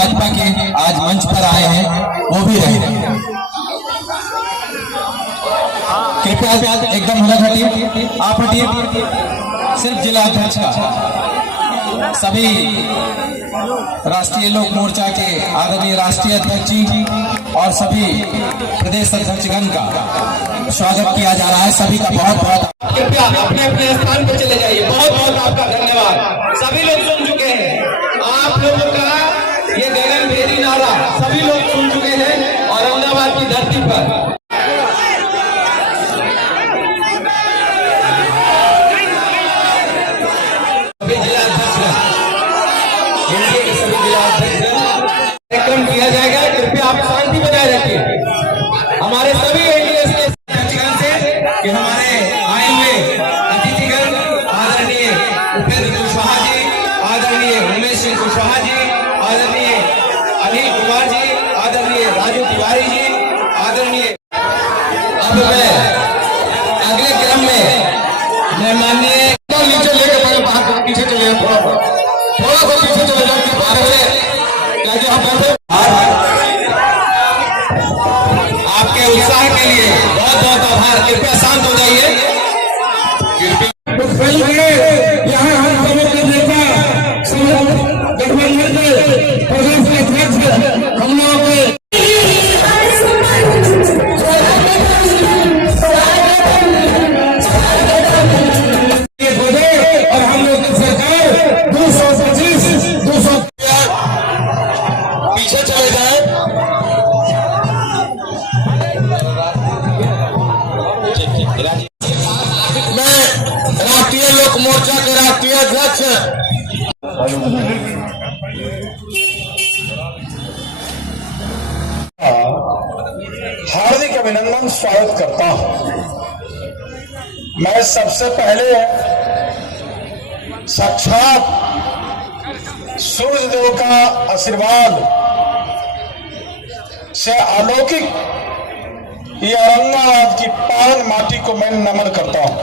भाजपा के आज मंच पर आए हैं वो भी रहे। कृपया एकदम अलग हटिए, आप हटिए। सिर्फ जिला अध्यक्ष का सभी राष्ट्रीय लोक मोर्चा के आदरणीय राष्ट्रीय अध्यक्ष जी और सभी प्रदेश अध्यक्षगण का स्वागत किया जा रहा है। सभी का बहुत बहुत कृपया अपने अपने स्थान पर चले जाइए। बहुत बहुत आपका धन्यवाद। सभी लोग सुन चुके हैं आप लोगों का ये गगनभेदी नारा, सभी लोग सुन चुके हैं औरंगाबाद की धरती पर। कार्यक्रम किया जाएगा, कृपया आप शांति बनाए रखिए। हमारे सभी एनडीए के अध्यक्षगण से कि हमारे आए हुए अतिथिगण आदरणीय उपेंद्र कुशवाहा जी, आदरणीय उमेश सिंह कुशवाहा जी, आदरणीय अनिल कुमार जी, आदरणीय राजू तिवारी जी, आदरणीय अब मैं अगले क्रम में माननीय नीचे लेकर पीछे चले थोड़ा सा पीछे चले जाए। आपके उत्साह के लिए बहुत बहुत आभार। कृपया शांत हो जाइए। यहाँ हम सबों के नेता गठबंधन के प्रदेश अध्यक्ष हम लोगों के और हम लोग की सरकार 225 पीछे चले जाए। मैं राष्ट्रीय लोक मोर्चा के राष्ट्रीय अध्यक्ष हार्दिक अभिनंदन स्वागत करता हूं। मैं सबसे पहले साक्षात सूर्य देव का आशीर्वाद से अलौकिक ये औरंगाबाद की पावन माटी को मैं नमन करता हूं।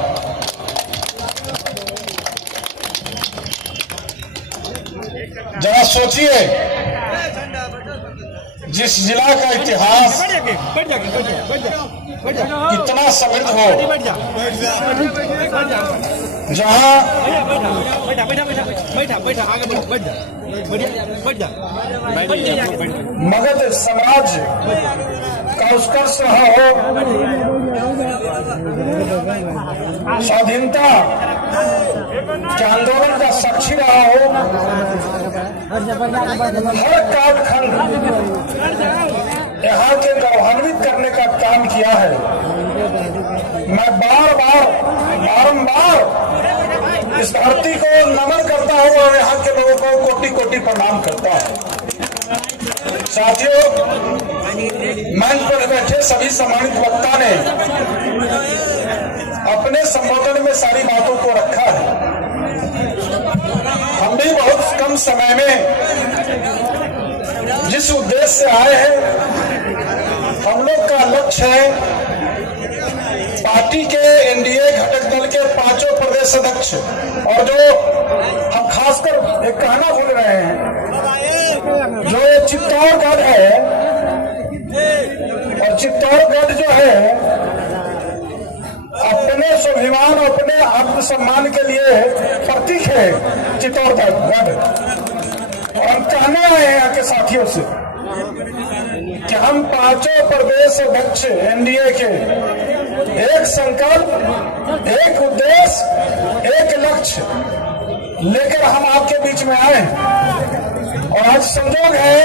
जरा सोचिए, जिस जिला का इतिहास इतना समृद्ध हो, जहां मगध साम्राज्य का उत्कर्ष रहा हो, स्वाधीनता के आंदोलन का साक्षी रहा हो, हर कालखंड यहाँ के गौरवान्वित करने का काम किया है। मैं बारंबार इस धरती को नमन करता हूँ और यहाँ के लोगों को कोटि कोटि प्रणाम करता हूँ। साथियों, मंच पर बैठे सभी सम्मानित वक्ता ने अपने संबोधन में सारी बातों को रखा है। हम भी बहुत कम समय में जिस उद्देश्य से आए हैं, हम लोग का लक्ष्य है पार्टी के एनडीए घटक दल के 5 प्रदेश अध्यक्ष, और जो हम खासकर एक कहना भूल रहे हैं, जो ये चित्तौड़गढ़ है, और चित्तौड़गढ़ जो है अपने स्वाभिमान और अपने आत्मसम्मान के लिए प्रतीक है चित्तौड़गढ़। और हम कहने आए हैं यहाँ के साथियों से कि हम 5 प्रदेश अध्यक्ष एनडीए के एक संकल्प, एक उद्देश्य, एक लक्ष्य लेकर हम आपके बीच में आए। और आज संजोग है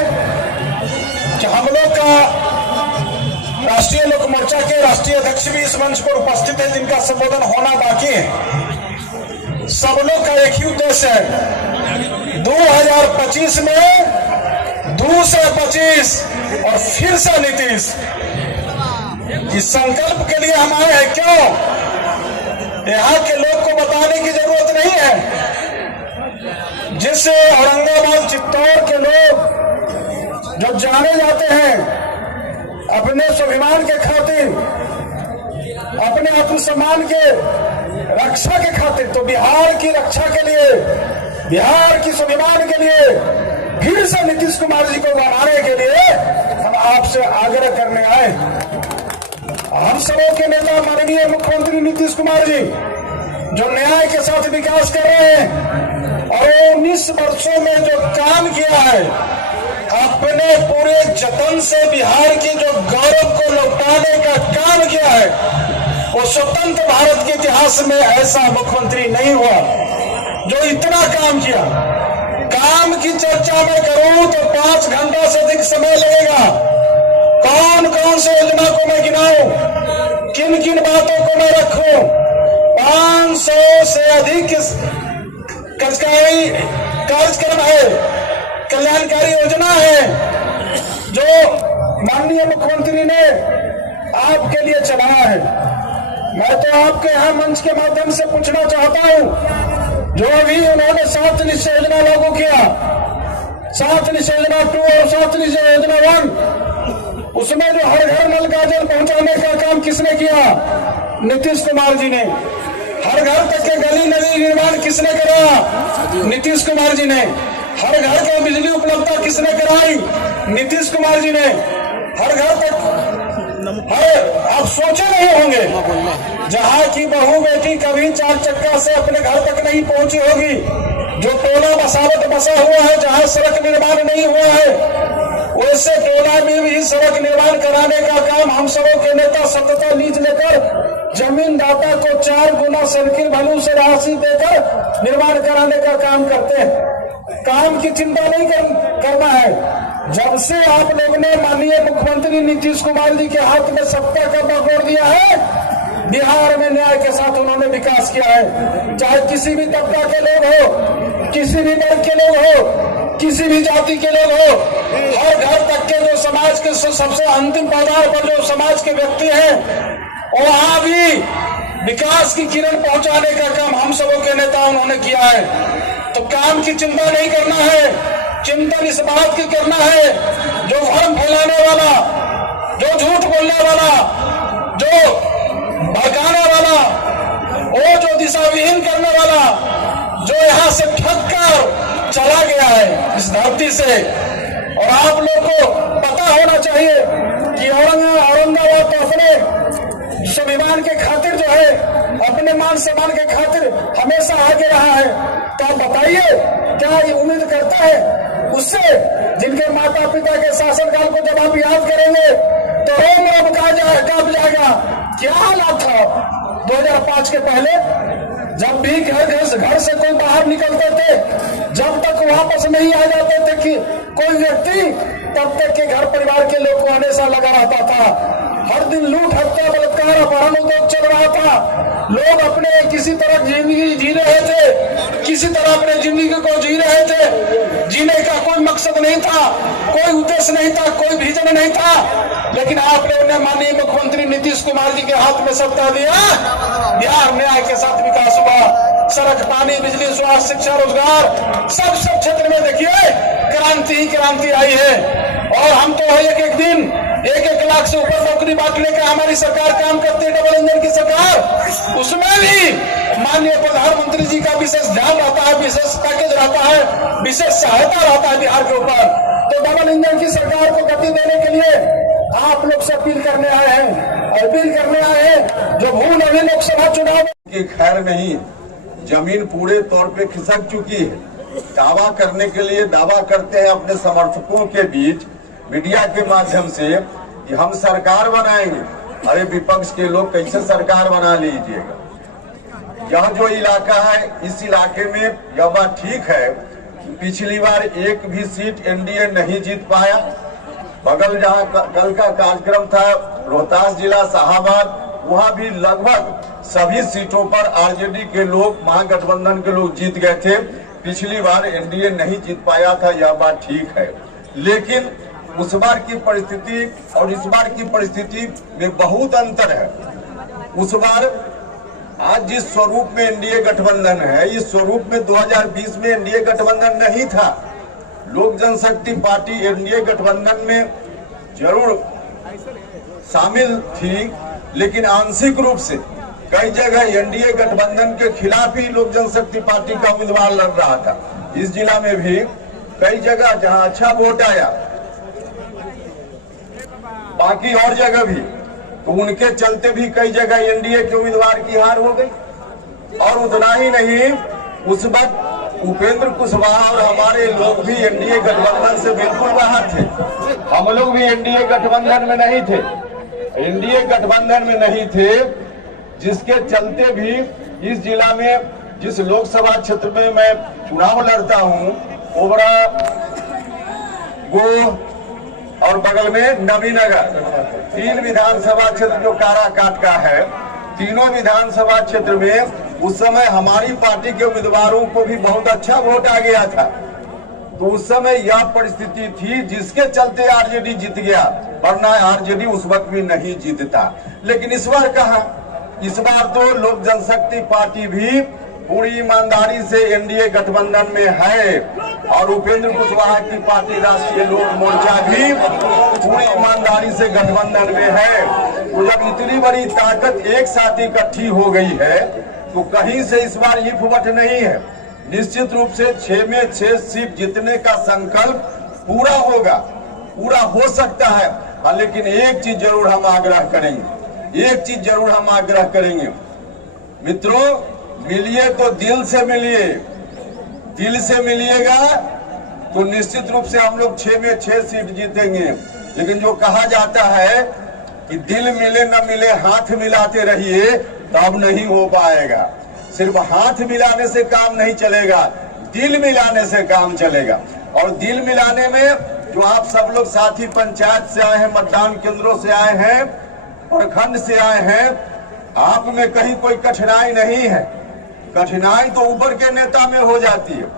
कि हम लोग का राष्ट्रीय लोक मोर्चा के राष्ट्रीय अध्यक्ष भी इस मंच पर उपस्थित है, जिनका संबोधन होना बाकी है। सब लोग का एक ही उद्देश्य है, 2025 में 2 से 25 और फिर से नीतीश। इस संकल्प के लिए हम आए हैं। क्यों? यहाँ के लोग को बताने की जरूरत नहीं है। जिससे औरंगाबाद चित्तौड़ के लोग जो जाने जाते हैं अपने स्वाभिमान के खातिर, अपने आत्मसम्मान के रक्षा के खातिर, तो बिहार की रक्षा के लिए, बिहार की स्वाभिमान के लिए फिर से नीतीश कुमार जी को बनाने के लिए हम आपसे आग्रह करने आए। हम सबों के नेता माननीय मुख्यमंत्री नीतीश कुमार जी जो न्याय के साथ विकास कर रहे हैं और 19 वर्षों में जो काम किया है, अपने पूरे जतन से बिहार की जो गौरव को लौटाने का काम किया है, वो स्वतंत्र भारत के इतिहास में ऐसा मुख्यमंत्री नहीं हुआ जो इतना काम किया। काम की चर्चा में करूं तो 5 घंटा से अधिक समय लगेगा। कौन कौन से योजना को मैं गिनाऊं, किन किन बातों को मैं रखूं। 500 से अधिक कार्यक्रम है, कल्याणकारी योजना है जो माननीय मुख्यमंत्री ने आपके लिए चलाया है। मैं तो आपके यहाँ मंच के माध्यम से पूछना चाहता हूँ, जो अभी उन्होंने 7 निश्चय योजना लागू किया, 7 निश्चय योजना 2 और 7 निश्चय योजना 1, उसमें जो हर घर नल का जल पहुंचाने का काम किसने किया? नीतीश कुमार जी ने। हर घर तक के गली नदी निर्माण किसने कराया? नीतीश कुमार जी ने। हर घर को बिजली उपलब्धता किसने कराई? नीतीश कुमार जी ने। हर घर तक आप सोचे नहीं होंगे, जहां की बहू बेटी कभी 4 चक्का से अपने घर तक नहीं पहुंची होगी, जो टोला बसावट बसा हुआ है, जहां सड़क निर्माण नहीं हुआ है, वैसे टोला में भी सड़क निर्माण कराने का काम हम सबों के नेता सतत लीज लेकर जमीन दाता को 4 गुना सर्किल वैल्यू से राशि देकर निर्माण कराने का काम करते हैं। काम की चिंता नहीं करना है। जब से आप लोगों ने माननीय मुख्यमंत्री नीतीश कुमार जी के हाथ में सत्ता का पकड़ दिया है, बिहार में न्याय के साथ उन्होंने विकास किया है। चाहे किसी भी तबका के लोग हो, किसी भी वर्ग के लोग हो, किसी भी जाति के लोग हो, हर घर तक के जो समाज के सबसे अंतिम पायदान पर जो समाज के व्यक्ति हैं, वहां भी विकास की किरण पहुंचाने का काम हम सबों के नेता उन्होंने किया है। तो काम की चिंता नहीं करना है, चिंतन इस बात की करना है, जो भ्रम फैलाने वाला, जो झूठ बोलने वाला, जो भड़काने वाला, वो जो दिशा विहीन करने वाला, जो यहाँ से ठग कर चला गया है इस धरती से। और आप लोग को पता होना चाहिए कि औरंगाबाद तो अपने स्वाभिमान के खातिर जो है, अपने मान सम्मान के खातिर हमेशा आगे रहा है। तो आप बताइए, क्या ये उम्मीद करता है उससे, जिनके माता पिता के शासनकाल को जब आप याद करेंगे तो रोम रोम कांप जाएगा। क्या हालात था 2005 के पहले, जब भी घर से कोई बाहर निकलते थे, जब तक वापस नहीं आ जाते थे कि कोई व्यक्ति, तब तक के घर परिवार के लोग को हमेशा लगा रहता था। हर दिन लूट, हत्या, बलात्कार, अपहरण उद्योग चल रहा था। लोग अपने किसी तरह जिंदगी जी रहे थे, किसी तरह अपने जिंदगी को जी रहे थे। जीने का कोई मकसद नहीं था, कोई उद्देश्य नहीं था, कोई विजन नहीं था। लेकिन आप लोगों ने माननीय मुख्यमंत्री नीतीश कुमार जी के हाथ में सत्ता दिया, बिहार न्याय के साथ विकास हुआ। सड़क, पानी, बिजली, स्वास्थ्य, शिक्षा, रोजगार, सब क्षेत्र में देखिए क्रांति ही क्रांति आई है। और हम तो एक दिन 1-1 लाख से ऊपर नौकरी बांटने का हमारी सरकार काम करती है, डबल इंजन की सरकार। उसमें भी माननीय प्रधानमंत्री जी का विशेष ध्यान रहता है, विशेष पैकेज रहता है, विशेष सहायता रहता है बिहार के ऊपर। तो डबल इंजन की सरकार को गति देने के लिए आप लोग से अपील करने आए हैं, जो भूल अभी लोकसभा चुनाव की खैर नहीं, जमीन पूरे तौर पे खिसक चुकी है। दावा करने के लिए दावा करते हैं अपने समर्थकों के बीच मीडिया के माध्यम से कि हम सरकार बनाएंगे। अरे विपक्ष के लोग कैसे सरकार बना लीजिएगा? यह जो इलाका है, इस इलाके में यह बात ठीक है, पिछली बार एक भी सीट एनडीए नहीं जीत पाया। बगल जहां कल का कार्यक्रम था, रोहतास जिला शाहाबाद, वहां भी लगभग सभी सीटों पर आरजेडी के लोग, महागठबंधन के लोग जीत गए थे। पिछली बार एनडीए नहीं जीत पाया था, यह बात ठीक है। लेकिन उस बार की परिस्थिति और इस बार की परिस्थिति में बहुत अंतर है। उस बार आज जिस स्वरूप में एनडीए गठबंधन है, इस स्वरूप में 2020 में एनडीए गठबंधन नहीं था। लोक जनशक्ति पार्टी एनडीए गठबंधन में जरूर शामिल थी, लेकिन आंशिक रूप से कई जगह एनडीए गठबंधन के खिलाफ ही लोक जनशक्ति पार्टी का उम्मीदवार लड़ रहा था। इस जिला में भी कई जगह जहां अच्छा वोट आया, बाकी और जगह भी, तो उनके चलते भी कई जगह एनडीए के उम्मीदवार की हार हो गई। और उतना ही नहीं, उस वक्त उपेंद्र कुशवाहा और हमारे लोग भी एनडीए गठबंधन से बिल्कुल बाहर थे। हम लोग भी एनडीए गठबंधन में नहीं थे, एनडीए गठबंधन में नहीं थे, जिसके चलते भी इस जिला में, जिस लोकसभा क्षेत्र में मैं चुनाव लड़ता हूं, ओबरा, गो और बगल में नवीनगर, 3 विधानसभा क्षेत्र जो काराकाट का है, तीनों विधानसभा क्षेत्र में उस समय हमारी पार्टी के उम्मीदवारों को भी बहुत अच्छा वोट आ गया था। तो उस समय यह परिस्थिति थी जिसके चलते आरजेडी जीत गया, वरना आरजेडी उस वक्त भी नहीं जीतता। लेकिन इस बार कहा, इस बार तो लोक जनशक्ति पार्टी भी पूरी ईमानदारी से एनडीए गठबंधन में है और उपेंद्र कुशवाहा की पार्टी राष्ट्रीय लोक मोर्चा भी पूरी ईमानदारी से गठबंधन में है। तो जब इतनी बड़ी ताकत एक साथ इकट्ठी हो गई है तो कहीं से इस बार इफवट नहीं है। निश्चित रूप से 6 में 6 सीट जीतने का संकल्प पूरा होगा, पूरा हो सकता है। हाँ, लेकिन एक चीज जरूर हम आग्रह करेंगे, एक चीज जरूर हम आग्रह करेंगे, मित्रों, मिलिए तो दिल से मिलिए, दिल से मिलिएगा तो निश्चित रूप से हम लोग 6 में 6 सीट जीतेंगे। लेकिन जो कहा जाता है कि दिल मिले न मिले हाथ मिलाते रहिए, तब नहीं हो पाएगा। सिर्फ हाथ मिलाने से काम नहीं चलेगा, दिल मिलाने से काम चलेगा। और दिल मिलाने में जो आप सब लोग साथी पंचायत से आए हैं, मतदान केंद्रों से आए हैं, प्रखंड से आए हैं, आप में कहीं कोई कठिनाई नहीं है। कठिनाई तो ऊपर के नेता में हो जाती है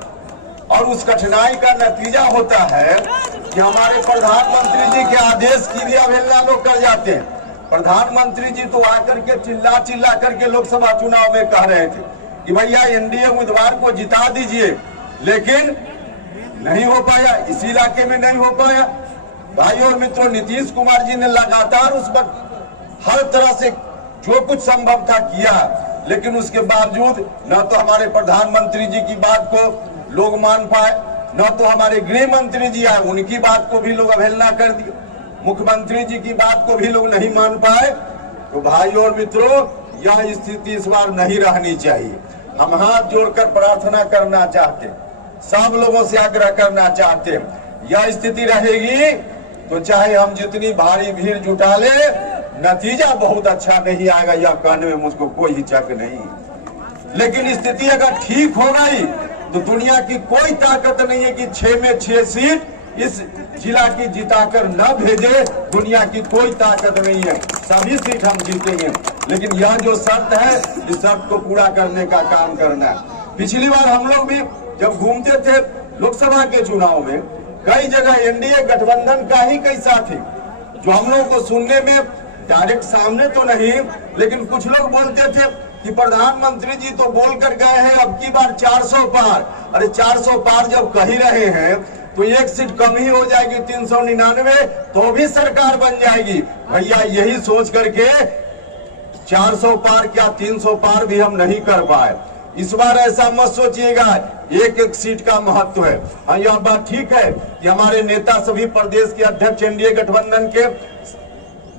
और उस कठिनाई का नतीजा होता है कि हमारे प्रधानमंत्री जी के आदेश की भी अवहेलना लोग कर जाते हैं। प्रधानमंत्री जी तो आकर के चिल्ला चिल्ला करके लोकसभा चुनाव में कह रहे थे कि भैया एनडीए उम्मीदवार को जिता दीजिए, लेकिन नहीं हो पाया, इसी इलाके में नहीं हो पाया। भाई और मित्रों, नीतीश कुमार जी ने लगातार उस वक्त हर तरह से जो कुछ संभव था किया, लेकिन उसके बावजूद न तो हमारे प्रधानमंत्री जी की बात को लोग मान पाए, न तो हमारे गृह मंत्री जी आए, उनकी बात को भी लोग अवहेलना कर दी, मुख्यमंत्री जी की बात को भी लोग नहीं मान पाए। तो भाई और मित्रों, यह स्थिति इस बार नहीं रहनी चाहिए। हम हाथ जोड़कर प्रार्थना करना चाहते, सब लोगों से आग्रह करना चाहते, यह स्थिति रहेगी तो चाहे हम जितनी भारी भीड़ जुटा ले, नतीजा बहुत अच्छा नहीं आएगा, यह कहने में मुझको कोई हिचक नहीं। लेकिन स्थिति अगर ठीक हो गई तो दुनिया की कोई ताकत नहीं है कि 6 में 6 सीट इस जिला की जिताकर न भेजे, दुनिया की कोई ताकत नहीं है, सभी सीट हम जीतेंगे। लेकिन यह जो शर्त है, इस शर्त को पूरा करने का काम करना है। पिछली बार हम लोग भी जब घूमते थे लोकसभा के चुनाव में, कई जगह एनडीए गठबंधन का ही कई साथी जो हम लोगों को सुनने में डायरेक्ट सामने तो नहीं, लेकिन कुछ लोग बोलते थे कि प्रधानमंत्री जी तो बोल कर गए हैं अब की बार 400 पार। अरे 400 पार जब कह रहे हैं तो एक सीट कम ही हो जाएगी, 399, तो भी सरकार बन जाएगी। भैया यही सोच करके 400 पार क्या 300 पार भी हम नहीं कर पाए। इस बार ऐसा मत सोचिएगा, एक एक सीट का महत्व है। हाँ, यह बात ठीक है कि हमारे नेता सभी प्रदेश के अध्यक्ष एनडीए गठबंधन के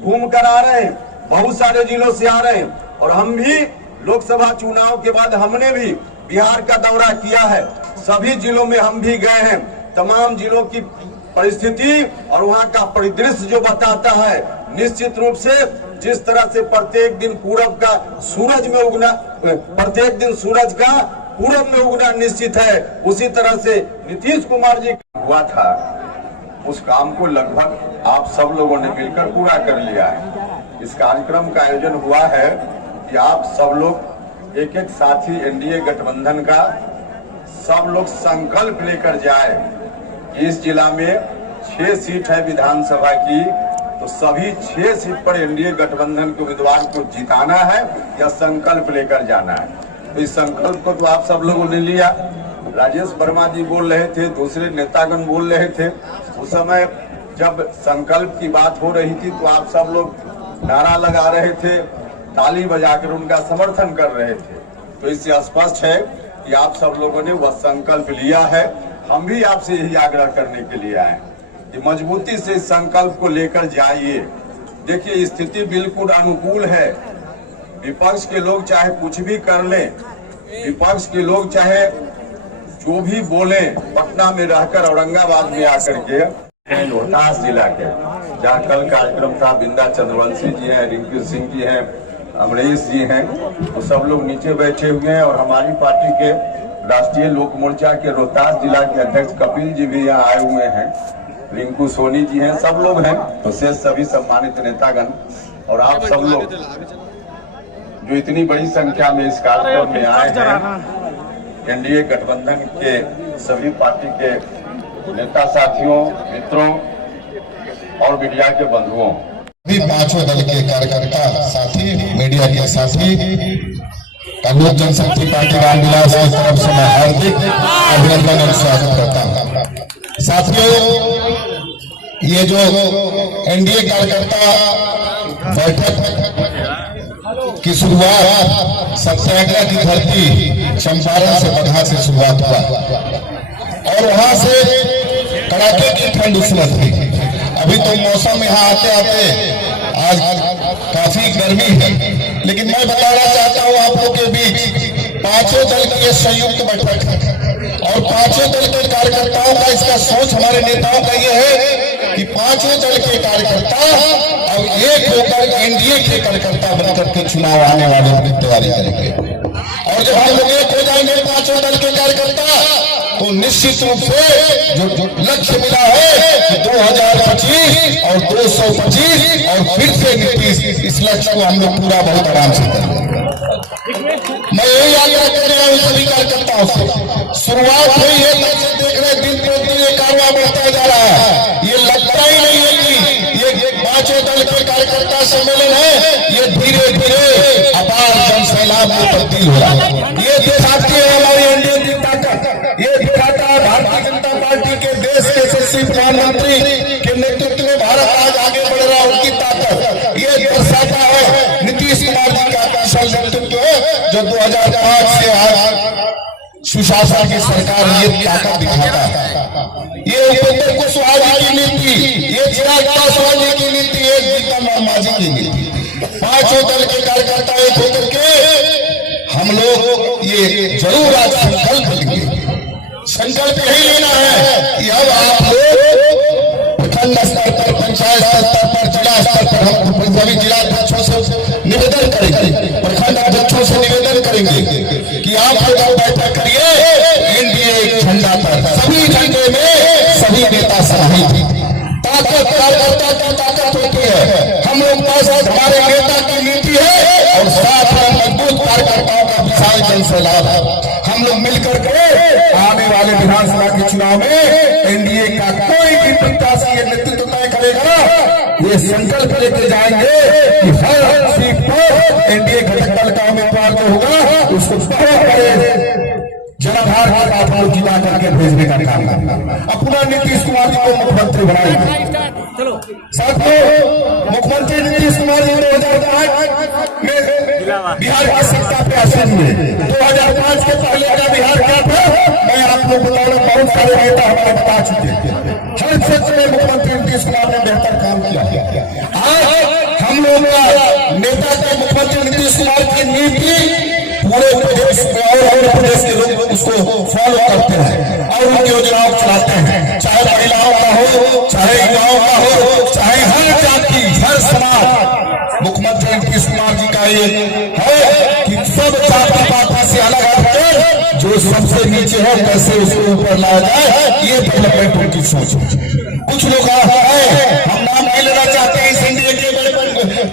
घूम कर आ रहे हैं, बहुत सारे जिलों से आ रहे हैं, और हम भी लोकसभा चुनाव के बाद हमने भी बिहार का दौरा किया है, सभी जिलों में हम भी गए हैं। तमाम जिलों की परिस्थिति और वहां का परिदृश्य जो बताता है, निश्चित रूप से जिस तरह से प्रत्येक दिन पूरब का सूरज में उगना, प्रत्येक दिन सूरज का पूरब में उगना निश्चित है, उसी तरह से नीतीश कुमार जी हुआ था, उस काम को लगभग आप सब लोगों ने मिलकर पूरा कर लिया है। इस कार्यक्रम का आयोजन हुआ है कि आप सब लोग एक एक साथी एनडीए गठबंधन का सब लोग संकल्प लेकर जाए कि इस जिला में 6 सीट है विधानसभा की, तो सभी 6 सीट पर एनडीए गठबंधन के उम्मीदवार को जिताना है या संकल्प लेकर जाना है। तो इस संकल्प को तो आप सब लोगों ने लिया। राजेश वर्मा जी बोल रहे थे, दूसरे नेतागण बोल रहे थे, उस समय जब संकल्प की बात हो रही थी तो आप सब लोग नारा लगा रहे थे, ताली बजाकर उनका समर्थन कर रहे थे। तो इससे स्पष्ट है कि आप सब लोगों ने वह संकल्प लिया है। हम भी आपसे यही आग्रह करने के लिए आए कि मजबूती से इस संकल्प को लेकर जाइए। देखिए स्थिति बिल्कुल अनुकूल है। विपक्ष के लोग चाहे कुछ भी कर लें, विपक्ष के लोग चाहे जो भी बोले, पटना में रहकर औरंगाबाद में आकर के रोहतास जिला के जहाँ कल कार्यक्रम था, बिंदा चंद्रवंशी जी हैं, रिंकू सिंह जी हैं, अमरीश जी हैं, वो सब लोग नीचे बैठे हुए हैं और हमारी पार्टी के राष्ट्रीय लोक मोर्चा के रोहतास जिला के अध्यक्ष कपिल जी भी यहाँ आए हुए हैं, रिंकू सोनी जी हैं, सब लोग हैं। तो शेष सभी सम्मानित नेतागण और आप सब लोग जो इतनी बड़ी संख्या में इस कार्यक्रम में आए हैं, एनडीए गठबंधन के सभी पार्टी के नेता साथियों, मित्रों और मीडिया के बंधुओं, भी पांचों दल के कार्यकर्ता साथी, मीडिया के साथी, लोक जनशक्ति पार्टी रामविलास की तरफ से मैं हार्दिक अभिनंदन और स्वागत करता हूं। साथियों, ये जो एनडीए कार्यकर्ता बैठक की शुरुआत सत्याग्रह की धरती चंपारण से बगहा से शुरुआत हुआ और वहां से कड़ाके की ठंड उस वक्त थी। अभी तो मौसम यहाँ आते आते आज काफी गर्मी है, लेकिन मैं बताना चाहता हूँ आप लोगों के बीच पांचों दल की संयुक्त बैठक है और पांचों दल के कार्यकर्ताओं का इसका सोच हमारे नेताओं का ये है कि पांचों दल के कार्यकर्ता अब एक होकर एनडीए के कार्यकर्ता बनकर के चुनाव आने वाले की तैयारी करेंगे। और जब हम लोग एक हो जाएंगे पांचों दल के कार्यकर्ता, तो निश्चित रूप से जो लक्ष्य मिला है कि 2025 और 225 और फिर से नीतीश, इस लक्ष्य को हम लोग पूरा बहुत आराम से करेंगे। मैं यही आग्रह कर रहा हूँ सभी कार्यकर्ताओं से। शुरुआत हुई है, देख रहे दिन प्रतिदिन ये कारवां बढ़ता जा रहा है। ये लगता ही नहीं है कि ये पांचों दल के कार्यकर्ता सम्मेलन है, ये धीरे धीरे अपार जन सैलाब में तब्दील हो रहा है। ये दिखाती है हमारी एनडीए की ताकत, ये दिखाता है भारतीय जनता पार्टी के देश के यशस्वी प्रधानमंत्री के नेतृत्व में भारत आज आगे बढ़ रहा है, उनकी ताकत। ये दर्शाता है नीतीश कुमार जी का कुशल नेतृत्व जो 2005 से आज सुशासन की सरकार ये ताकत दिखाता है। ये उपेंद्र कुशवाहा जी की नीति, ये चिराग पासवान जी की नीति, ये जीतन राम मांझी की नीति, पांचों दल के कार्यकर्ता एक होकर के हम लोग ये जरूर आज संकल्प लेंगे। संकल्प यही लेना है कि अब आप लोग प्रखंड स्तर पर, पंचायत स्तर पर, जिला स्तर पर हम सभी जिला अध्यक्षों से निवेदन करेंगे, प्रखंड अध्यक्षों से निवेदन करेंगे कि आप लोग बैठक करिए एनडीए झंडा पर। सभी झंडे में सभी नेता समाहित, ताकत कार्यकर्ता की ताकत होती है। हम लोग पास हमारे नेता की नीति है और साथ में मजबूत कार्यकर्ताओं का विशाल जन सैलाब है। हम लोग मिलकर के आने वाले विधानसभा के चुनाव में एनडीए का कोई भी प्रत्याशी नेतृत्व तय करेगा, ये संकल्प लेके जाएंगे कि हर सीट पर एनडीए घटक दल का उम्मीदवार जो होगा उसको बहुत बड़े जनाधार के साथ हम लोग जिला करके भेजने का काम करना। अपना नीतीश कुमार जी को मुख्यमंत्री बनाएंगे। साथियों, मुख्यमंत्री नीतीश कुमार जी 2005 में बिहार की सत्ता पे आसीन हुए। 2005 के पहले का बिहार क्या था मैं आप लोग बता रहा हूँ, बहुत सारे नेता हमारे बता चुके हैं। हर क्षेत्र में मुख्यमंत्री नीतीश कुमार ने बेहतर काम किया। आज हम लोग नेता के मुख्यमंत्री नीतीश कुमार की नीति पूरे प्रदेश में और प्रदेश के लोग उसको फॉलो करते हैं और उनकी योजनाओं को चलाते हैं, चाहे महिलाओं का हो, चाहे युवाओं का हो, चाहे हर जाति, हर समाज। मुख्यमंत्री नीतीश कुमार जी का ये है कि सब जाति पाति से अलग हटकर जो सबसे नीचे है कैसे उसको ऊपर लाया जाए, ये डेवलपमेंट उनकी सोच है। कुछ लोग हैं, हम नाम नहीं लेना चाहते हैं इस एनडीए के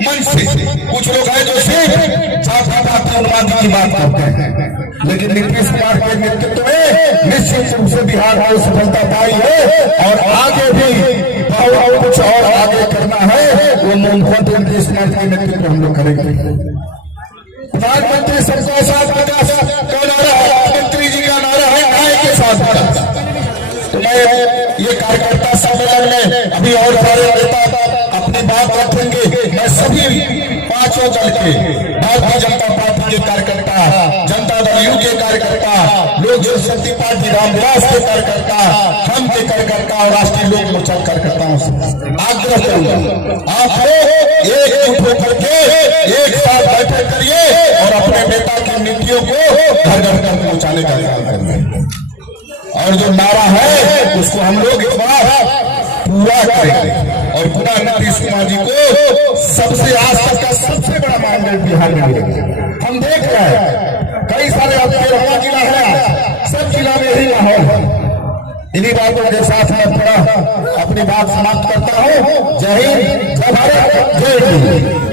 मन से, कुछ लोग हैं जो सिर्फ जाति पाति उन्मादी की बात करते हैं, लेकिन नीतीश कुमार के नेतृत्व में निश्चित रूप से बिहार को सफलता पाई है और आगे भी कुछ और आगे करना है, वो मुख्यमंत्री नीतीश कुमार के नेतृत्व हम लोग करेंगे। प्रधानमंत्री सबका साथ विकास का नारा है, मुख्यमंत्री जी का नारा है न्याय के साथ विकास। तो मैं ये कार्यकर्ता सम्मेलन में अभी और सारे नेता अपनी बात रखेंगे। मैं सभी पांचों दल के, भारतीय जनता पार्टी के कार्यकर्ता, जनता दल यू के कार्यकर्ता, लोक जनशक्ति पार्टी रामविलास के कार्यकर्ता, हम के कार्यकर्ता और राष्ट्रीय लोक मोर्चा कार्यकर्ताओं से आग्रह करूंगा, आप लोग एकजुट होकर के एक साथ बैठक करिए और अपने नेता की नीतियों को घर घर तक पहुंचाने का काम करिए। और जो नारा है उसको हम लोग इस बार पूरा करेंगे और पूरा नीतीश कुमार जी को सबसे आज तक का सबसे बड़ा मैंडेट बिहार में मिलेगा। हम देख रहे हैं कई सारे तेरहवां जिला है, सब जिला में यही माहौल है। इन्हीं बातों के साथ मैं थोड़ा अपनी बात समाप्त करता हूँ। जय हिंद, जय भारत, जय हिंद।